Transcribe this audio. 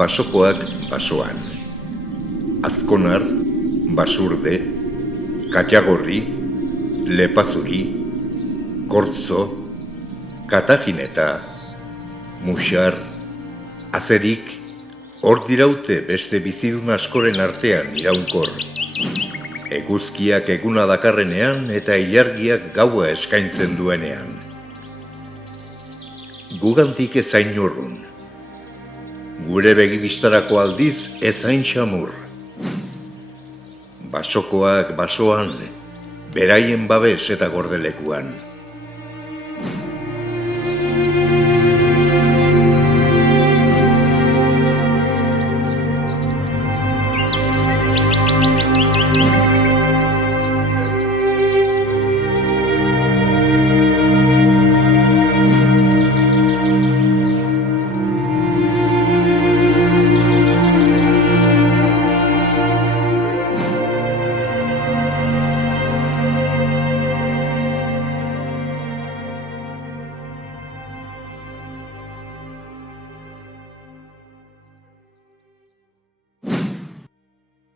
basokoak basoan. Azkonar, basurde, katagorri, lepazuri, kortzo, katajineta, musar, azerik, hor diraute beste bizidun askoren artean iraunkor. Eguzkiak eguna dakarrenean eta ilargiak gaua eskaintzen duenean. Gugantik ezain urrun. Gure begibistarako aldiz ezain xamur. Basokoak basoan, beraien babes eta gordelekuan.